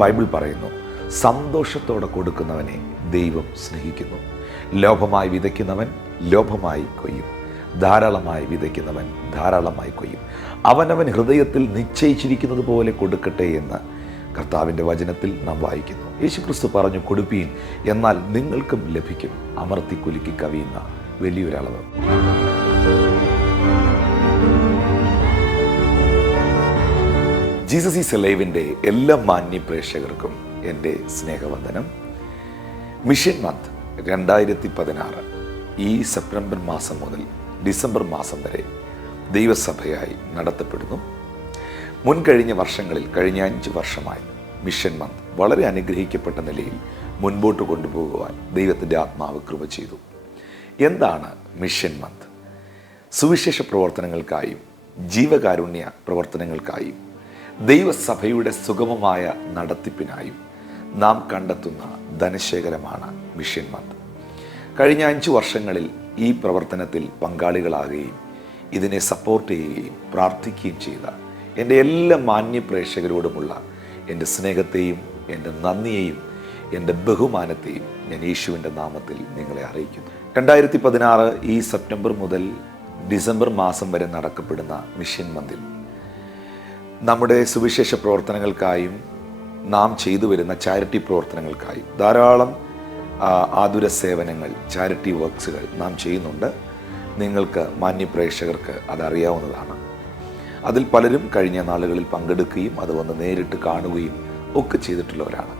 Bible പറയുന്നു, സന്തോഷത്തോടെ കൊടുക്കുന്നവനെ ദൈവം സ്നേഹിക്കുന്നു. ലോഭമായി വിതയ്ക്കുന്നവൻ ലോഭമായി കൊയ്യും, ധാരാളമായി വിതയ്ക്കുന്നവൻ ധാരാളമായി കൊയ്യും. അവനവൻ ഹൃദയത്തിൽ നിശ്ചയിച്ചിരിക്കുന്നത് പോലെ കൊടുക്കട്ടെ എന്ന് കർത്താവിൻ്റെ വചനത്തിൽ നാം വായിക്കുന്നു. യേശുക്രിസ്തു പറഞ്ഞു, കൊടുപ്പീൻ എന്നാൽ നിങ്ങൾക്കും ലഭിക്കും, അമർത്തി കുലുക്കി കവിയുന്ന വലിയൊരളവ്. ജീസസ് ഈസ് ലൈവിൻ്റെ എല്ലാ മാന്യ പ്രേക്ഷകർക്കും എൻ്റെ സ്നേഹവന്ദനം. മിഷൻ മന്ത് 2016 ഈ സെപ്റ്റംബർ മാസം മുതൽ ഡിസംബർ മാസം വരെ ദൈവസഭയായി നടത്തപ്പെടുന്നു. മുൻകഴിഞ്ഞ വർഷങ്ങളിൽ, കഴിഞ്ഞ 5 വർഷമായി മിഷൻ മന്ത് വളരെ അനുഗ്രഹിക്കപ്പെട്ട നിലയിൽ മുൻപോട്ട് കൊണ്ടുപോകുവാൻ ദൈവത്തിൻ്റെ ആത്മാവ് കൃപ ചെയ്തു. എന്താണ് മിഷൻ മന്ത്? സുവിശേഷ പ്രവർത്തനങ്ങൾക്കായും ജീവകാരുണ്യ പ്രവർത്തനങ്ങൾക്കായും ദൈവസഭയുടെ സുഗമമായ നടത്തിപ്പിനായും നാം കണ്ടെത്തുന്ന ധനശേഖരമാണ് മിഷൻ മന്ത്. കഴിഞ്ഞ 5 വർഷങ്ങളിൽ ഈ പ്രവർത്തനത്തിൽ പങ്കാളികളാകുകയും ഇതിനെ സപ്പോർട്ട് ചെയ്യുകയും പ്രാർത്ഥിക്കുകയും ചെയ്ത എൻ്റെ എല്ലാ മാന്യ പ്രേക്ഷകരോടുമുള്ള എൻ്റെ സ്നേഹത്തെയും എൻ്റെ നന്ദിയെയും എൻ്റെ ബഹുമാനത്തെയും ഞാൻ യേശുവിൻ്റെ നാമത്തിൽ നിങ്ങളെ അറിയിക്കുന്നു. 2016 ഈ സെപ്റ്റംബർ മുതൽ ഡിസംബർ മാസം വരെ നടക്കപ്പെടുന്ന മിഷൻ മന്തിൽ നമ്മുടെ സുവിശേഷ പ്രവർത്തനങ്ങൾക്കായും നാം ചെയ്തു വരുന്ന ചാരിറ്റി പ്രവർത്തനങ്ങൾക്കായും ധാരാളം ആതുര സേവനങ്ങൾ, ചാരിറ്റി വർക്ക്സുകൾ നാം ചെയ്യുന്നുണ്ട്. നിങ്ങൾക്ക് മാന്യ പ്രേക്ഷകർക്ക് അതറിയാവുന്നതാണ്. അതിൽ പലരും കഴിഞ്ഞ നാളുകളിൽ പങ്കെടുക്കുകയും അത് വന്ന് നേരിട്ട് കാണുകയും ഒക്കെ ചെയ്തിട്ടുള്ളവരാണ്.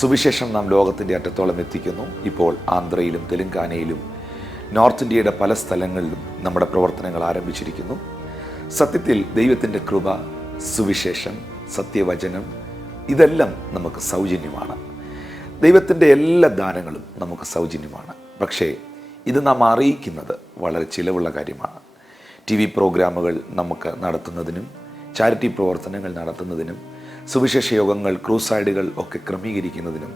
സുവിശേഷം നാം ലോകത്തിൻ്റെ അറ്റത്തോളം എത്തിക്കുന്നു. ഇപ്പോൾ ആന്ധ്രയിലും തെലുങ്കാനയിലും നോർത്ത് ഇന്ത്യയുടെ പല സ്ഥലങ്ങളിലും നമ്മുടെ പ്രവർത്തനങ്ങൾ ആരംഭിച്ചിരിക്കുന്നു. സത്യത്തിൽ ദൈവത്തിൻ്റെ കൃപ, സുവിശേഷം, സത്യവചനം ഇതെല്ലാം നമുക്ക് സൗജന്യമാണ്. ദൈവത്തിൻ്റെ എല്ലാ ദാനങ്ങളും നമുക്ക് സൗജന്യമാണ്. പക്ഷേ ഇത് നാം അറിയിക്കുന്നത് വളരെ ചിലവുള്ള കാര്യമാണ്. TV പ്രോഗ്രാമുകൾ നമുക്ക് നടത്തുന്നതിനും ചാരിറ്റി പ്രവർത്തനങ്ങൾ നടത്തുന്നതിനും സുവിശേഷ യോഗങ്ങൾ, ക്രൂസൈഡുകൾ ഒക്കെ ക്രമീകരിക്കുന്നതിനും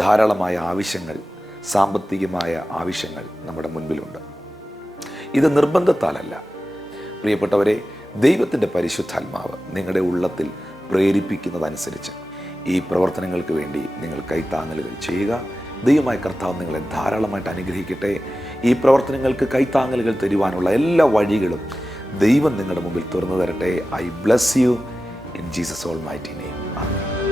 ധാരാളമായ ആവശ്യങ്ങൾ, സാമ്പത്തികമായ ആവശ്യങ്ങൾ നമ്മുടെ മുൻപിലുണ്ട്. ഇത് നിർബന്ധത്താലല്ല. പ്രിയപ്പെട്ടവരെ, ദൈവത്തിൻ്റെ പരിശുദ്ധാത്മാവ് നിങ്ങളുടെ ഉള്ളത്തിൽ പ്രേരിപ്പിക്കുന്നതനുസരിച്ച് ഈ പ്രവർത്തനങ്ങൾക്ക് വേണ്ടി നിങ്ങൾ കൈത്താങ്ങലുകൾ ചെയ്യുക. ദൈവമായ കർത്താവ് നിങ്ങളെ ധാരാളമായിട്ട് അനുഗ്രഹിക്കട്ടെ. ഈ പ്രവർത്തനങ്ങൾക്ക് കൈത്താങ്ങലുകൾ തരുവാനുള്ള എല്ലാ വഴികളും ദൈവം നിങ്ങളുടെ മുമ്പിൽ തുറന്നു തരട്ടെ. I bless you in Jesus almighty name. Amen.